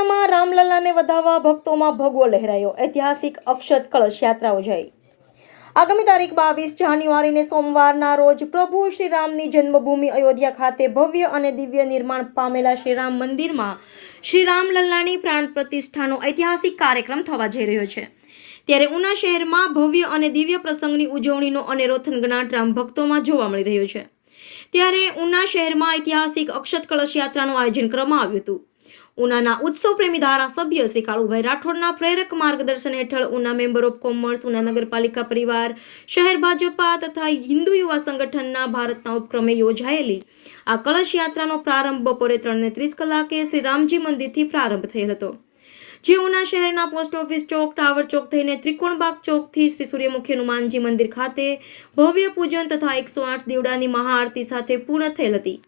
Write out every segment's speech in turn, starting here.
યાત્રામાં રામલલ્લાને વધાવવા ભક્તોમાં ભગવો લહેરાયો. ઐતિહાસિક અક્ષત કળશ યાત્રા યોજાઈ આગામી તારીખ બાવીસ જાન્યુઆરીને સોમવારના રોજ પ્રભુ શ્રી રામની જન્મભૂમિ અયોધ્યા ખાતે ભવ્ય અને દિવ્ય નિર્માણ પામેલા શ્રી રામ મંદિરમાં શ્રી રામલલ્લાની પ્રાણ પ્રતિષ્ઠાનો ઐતિહાસિક કાર્યક્રમ થવા જઈ રહ્યો છે. ત્યારે ઉના શહેરમાં ભવ્ય અને દિવ્ય પ્રસંગની ઉજવણીનો અનેરો થનગનાટ રામ ભક્તોમાં જોવા મળી રહ્યો છે. ત્યારે ઉના શહેરમાં ઐતિહાસિક અક્ષત કળશ યાત્રાનું આયોજન કરવામાં આવ્યું હતું. ઉનાના ઉત્સવ પ્રેમી ધારાસભ્ય શ્રી કાળુભાઈ રાઠોડના પ્રેરક માર્ગદર્શન હેઠળ Una member of commerce, Una નગરપાલિકા પરિવાર, શહેર ભાજપા તથા હિન્દુ યુવા સંગઠનના ભારતના ઉપક્રમે યોજાયેલી આ કળશ યાત્રાનો પ્રારંભ બપોરે ત્રણને ત્રીસ કલાકે શ્રી રામજી મંદિરથી પ્રારંભ થયેલ હતો. જે ઉના શહેરના પોસ્ટ ઓફિસ ચોક, ટાવર ચોક થઈને ત્રિકોણબાગ ચોકથી શ્રી સૂર્યમુખી હનુમાનજી મંદિર ખાતે ભવ્ય પૂજન તથા એકસો આઠ દીવડાની મહાઆરતી સાથે પૂર્ણ થયેલ હતી.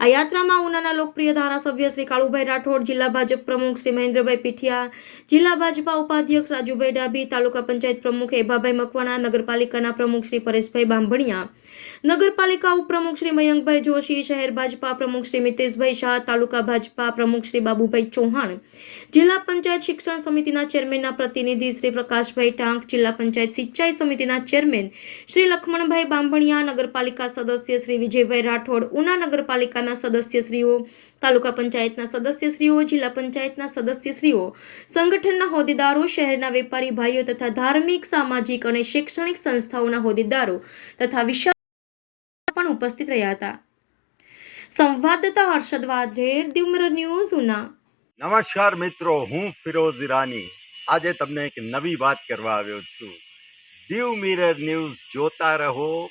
આ યાત્રામાં ઉનાના લોકપ્રિય ધારાસભ્ય શ્રી કાળુભાઈ રાઠોડ, જિલ્લા ભાજપ પ્રમુખ શ્રી મહેન્દ્રભાઈ પીઠિયા, જિલ્લા ભાજપા ઉપાધ્યક્ષ રાજુભાઈ ડાભી, તાલુકા પંચાયત પ્રમુખ એભાભાઈ મકવાણા, નગરપાલિકાના પ્રમુખ શ્રી પરેશભાઈ બાંભણિયા, નગરપાલિકા ઉપપ્રમુખ શ્રી મયંકભાઈ જોશી, શહેર ભાજપા પ્રમુખ શ્રી મિતેશભાઈ શાહ, તાલુકા ભાજપા પ્રમુખ શ્રી બાબુભાઈ ચૌહાણ, જિલ્લા પંચાયત શિક્ષણ સમિતિના ચેરમેનના પ્રતિનિધિ શ્રી પ્રકાશભાઈ ટાંક, જિલ્લા પંચાયત સિંચાઈ સમિતિના ચેરમેન શ્રી લક્ષ્મણભાઈ બાંભણિયા, નગરપાલિકા સદસ્ય શ્રી વિજયભાઈ રાઠોડ, ઉના નગરપાલિકાના સદસ્યશ્રીઓ, તાલુકા પંચાયતના સદસ્યશ્રીઓ, જિલ્લા પંચાયતના સદસ્યશ્રીઓ, સંગઠનના હોદ્દેદારો, શહેરના વેપારી ભાઈઓ તથા ધાર્મિક, સામાજિક અને શૈક્ષણિક સંસ્થાઓના હોદ્દેદારો તથા વિશાળ પણ ઉપસ્થિત રહ્યા હતા. સંવાદદાતા હર્ષદ વાધેર દ્યુમર ન્યૂઝ, ઉના. નમસ્કાર મિત્રો, હું ફિરોઝ ઈરાની. આજે તમને એક નવી વાત કરવા આવ્યો છું. દીવ મિરર ન્યૂઝ જોતા રહો